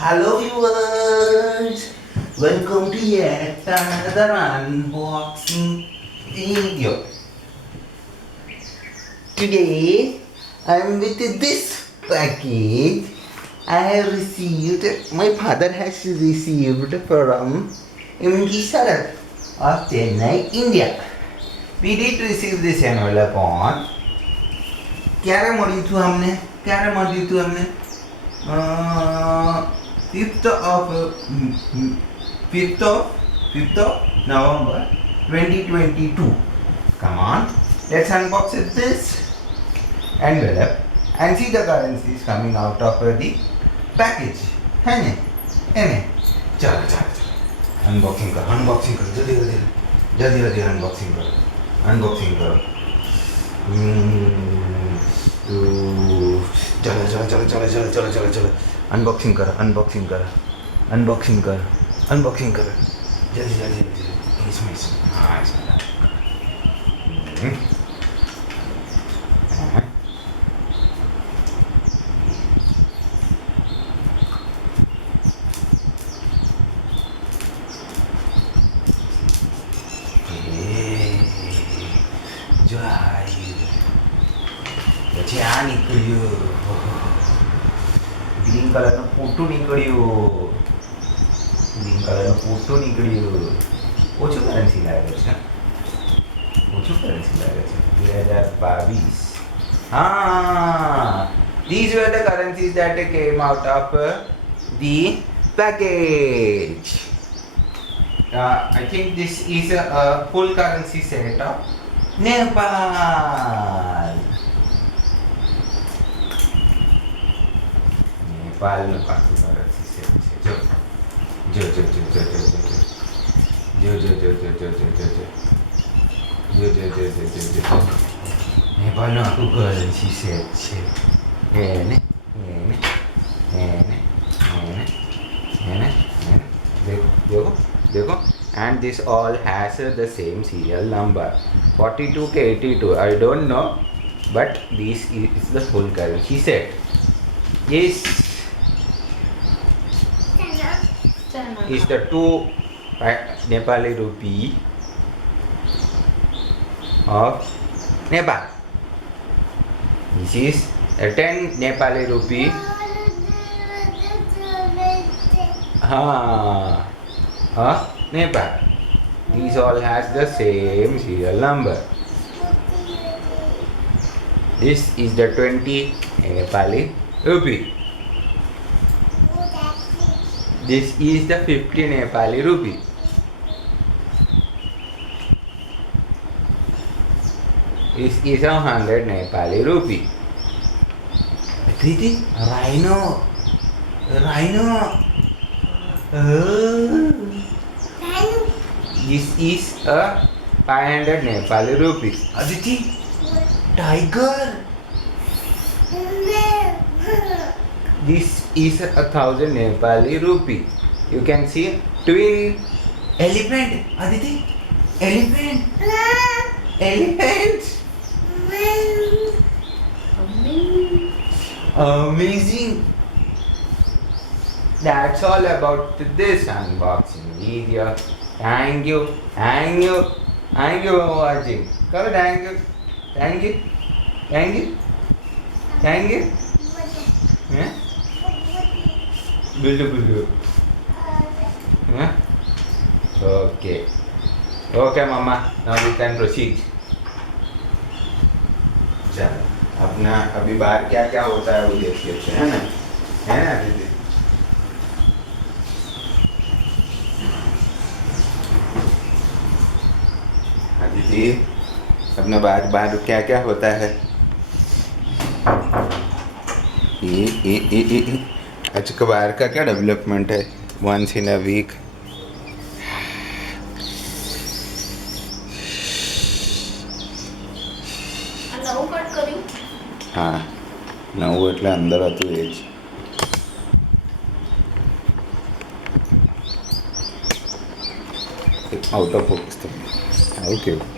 Hello viewers, welcome to yet another unboxing video. Today I am with this package. I have received, my father has received from MVI of Chennai, India. We did receive this envelope on. क्या module थू हमने 5th of November 2022. Come on, let's unbox this envelope and see the currencies coming out of the package. है ने चलो unboxing करो जल्दी unboxing करो चलो अनबॉक्सिंग करो जल्दी इसमें हाँ इसमें जो પછી આ નીકળ્યું ગ્રીન કલરનો પોટું નીકળ્યું ઓછું કરન્સી લાગે છે 2022 these were the currencies that came out of the package. I think this is a full currency set of Nepal. नेपालનું પાકું currency set છે જો नेपालનું આખું currency set છે એને देखो and this all has the same serial number 42 ke 82 I don't know but this is the full currency set. This is the 2 Nepali rupee of Nepal. This is a 10 Nepali rupee. Nepal. These all has the same serial number. This is the 20 Nepali rupee. This is the 50 Nepali rupee. This is 100 Nepali rupee. Didi, rhino. This is a 500 Nepali rupee. Aditi, tiger. This is 1,000 Nepali rupee. You can see twin elephant. Aditi, elephant. Amazing. That's all about this unboxing video. Thank you for watching. Come thank you. Yeah? Bullu. Yeah? Okay mama, now we can proceed. चलो अपना अभी बाहर क्या क्या होता है वो देखिए है ना दीदी दीदी अपना बाहर क्या क्या होता है आज का बाहर का क्या डेवलपमेंट है once in a week. हाँ નવું એટલે અંદર હતું એ જ આઉટ ઓફ ફોકસ થયું આવું કેવું